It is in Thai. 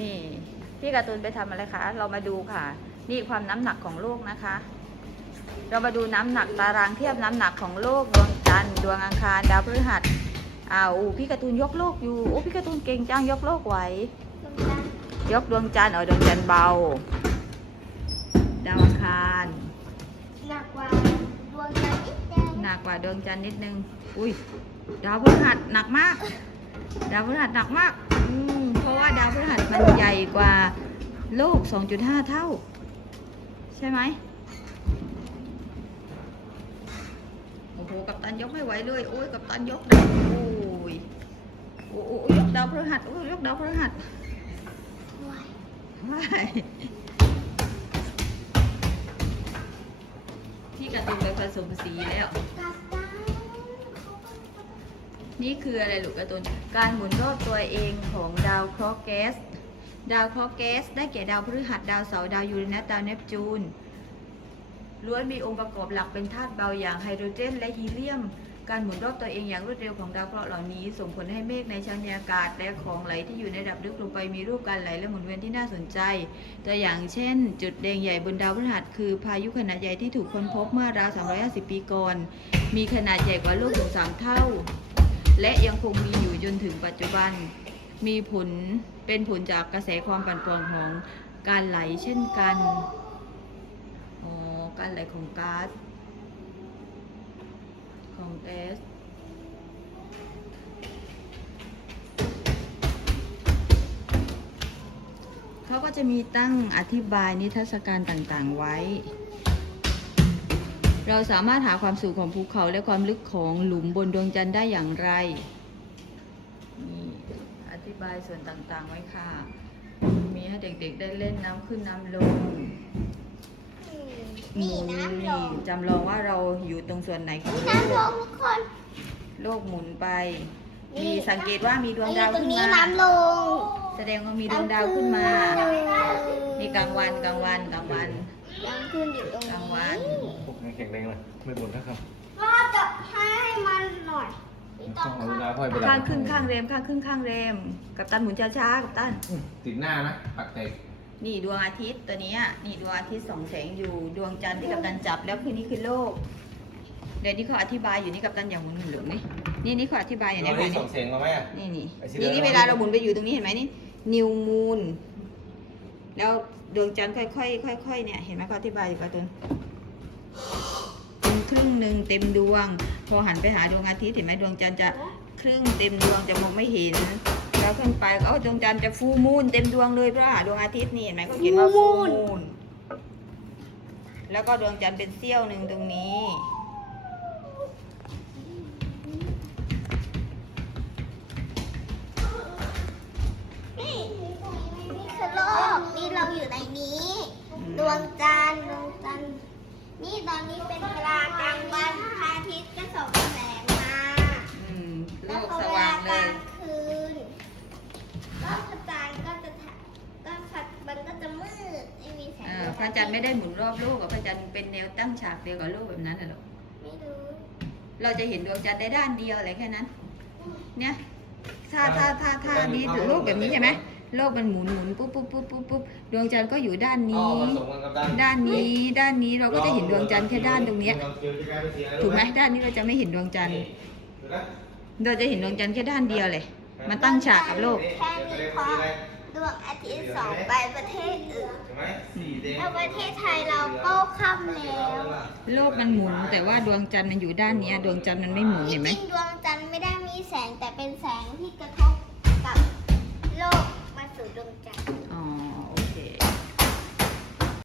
นี่พี่การ์ตูนไปทำอะไรคะ เรามาดูค่ะ นี่ความน้ำหนักของโลกนะคะ เรามาดูน้ำหนักตารางเทียบน้ำหนักของโลกดวงจันทร์ดวงอังคารดาวพฤหัสอ้าวอู้พี่การ์ตูนยกโลกอยู่โอ้พี่การ์ตูนเก่งจังยกโลกไหวยกดวงจันทร์เอาดวงจันทร์เบา ดาวอังคารหนักกว่าดวงจันทร์นิดเดียวหนักกว่าดวงจันทร์นิดนึงอุ้ยดาวพฤหัสหนักมาก ดาวพฤหัสหนักมากอืมเพราะว่าดาวพฤหัสมันใหญ่กว่าโลก 2.5 เท่า ใช่ไหมโอ้โห กับตันยกไม่ไหวเลย โอ้ย กับตันยกได้โอ้ยโอ้โหยกดาวพฤหัส โอ้ยยกดาวพฤหัสว้ายว้ายพี่การะตูนไปผสมสีแล้วกัดได้เขาก็ นี่คืออะไรลูกกระตูนการหมุนรอบตัวเองของดาวเคราะห์แก๊ส ดาวเคราะห์แก๊ส ได้แก่ดาวพฤหัส ดาวเสาร์ ดาวยูเรนัส ดาวเนปจูน ล้วนมีองค์ประกอบหลักเป็นธาตุเบาอย่างไฮโดรเจน และฮีเลียม การหมุนรอบตัวเองอย่างรวดเร็วของดาวเคราะห์เหล่านี้ ส่งผลให้เมฆในชั้นบรรยากาศและของไหลที่อยู่ในระดับลึกลงไปมีรูปการไหลและหมุนเวียนที่น่าสนใจ ตัวอย่างเช่น จุดแดงใหญ่บนดาวพฤหัส คือพายุขนาดใหญ่ที่ถูกค้นพบเมื่อราว 350 ปีก่อน มีขนาดใหญ่กว่าโลกถึง3เท่า และยังคงมีอยู่จนถึงปัจจุบัน มีผลเป็นผลจากกระแสความปั่นป่วนของการไหลเช่นกัน อ๋อ การไหลของก๊าซ ของแก๊สเขาก็จะมีตั้งอธิบายนิทรรศการต่างๆไว้ เราสามารถหาความสูงของภูเขาและความลึกของหลุมบนดวงจันทร์ได้อย่างไร นี่อธิบายส่วนต่างๆไว้ค่ะ มีให้เด็กๆได้เล่นน้ำขึ้นน้ำลงอืมหมุนี่นน้ำลนี่งจำลองว่าเราอยู่ตรงส่วนไหนของน้ำลโลงกทุกคน โลกหมุนไปนี่มีสังเกตว่ามีดวงดาวตรงขึ้นนี้มาน้ำลง แสดงว่ามีดวงดาวขึ้นมาน้ำนี่กลางวันกลางวันกลางวัน น้ำขึ้นอยู่ตรงกลางนี้วันพวกนี้แข็งแรงเลยไม่บ่นนะครับก็จะให้มันหน่อยนี่ต้ต้อองงเอาเวลาค่อยไปข้างขึ้นข้างเรมข้างขึ้นข้างเรม กับตันหมุนช้าๆกับตันอืมติดหน้านะปักแตกนี่ดวงอาทิตย์ตัวเนี้ยนี่ดวงอาทิตย์ส่องแสงอยู่ดวงจันทร์ที่กับตันจับแล้วคือนี่คือโลกเดี๋ยวนี้เขาอธิบายอยู่นี่กับตันอย่างหมุนเหลืองนี่นี่นี่เขาอธิบายอย่างเรานี้ได้ค่ะส่งเสียงมาไหมอะนี่นี่ไอ้สีนี่นี่เหลืองเวลาเราหมุนไปอยู่ตรงนี้เห็นไหมนี่นิวมูน แล้วดวงจันทร์ค่อยๆค่อยๆเนี่ย เห็นไหมเขาอธิบายอยู่กับตันเป็นครึ่งหนึ่งเต็มดวง พอหันไปหาดวงอาทิตย์เห็นไหมดวงจันทร์จะครึ่งเต็มดวงจะมองไม่เห็น แล้วขึ้นไปก็ดวงจันทร์จะฟูมูนเต็มดวงเลยเพราะว่าดวงอาทิตย์นี่เห็นไหมเขาเขียนว่าฟูมูนแล้วก็ดวงจันทร์เป็นเสี้ยวหนึ่งตรงนี้นี่ มีแสงเออพระจันทร์ไม่ได้หมุนรอบโลกกับพระจันทร์เป็นแนวตั้งฉากเดียวกับโลกแบบนั้นน่ะหรอกไม่รู้เราจะเห็นดวงจันทร์ได้ด้านเดียวอะไรแค่นั้น เนี่ยถ้าถ้าถ้าถ้านี้ถึงโลกแบบนี้ใช่ไหมโลกมันหมุนหมุนปุ๊บปุ๊บปุ๊บปุ๊บปุ๊บดวงจันทร์ก็อยู่ด้านอ๋อนี้ผสมกันกับด้านด้านนี้ด้านนี้เราก็จะเห็นดวงจันทร์แค่ด้านตรงเนี้ยถูกไหมด้านนี้เราจะไม่เห็นดวงจันทร์เราจะเห็นดวงจันทร์แค่ด้านเดียวเลยมาตั้งฉากกับโลกแค่นี้เพราะดวงอาทิตย์ส่องไปประเทศอื่น แล้ประเทศไทยเราก็ค่ำแล้วโลกมันหมุน แต่ว่าดวงจันทร์มันอยู่ด้านนี้ดวงจันทร์มันไม่หมุนจริเห็นไหมงดวงจันทร์ไม่ได้มีแสงแต่เป็นแสงที่กระทบกับโลกมาสู่ดวงจันทร์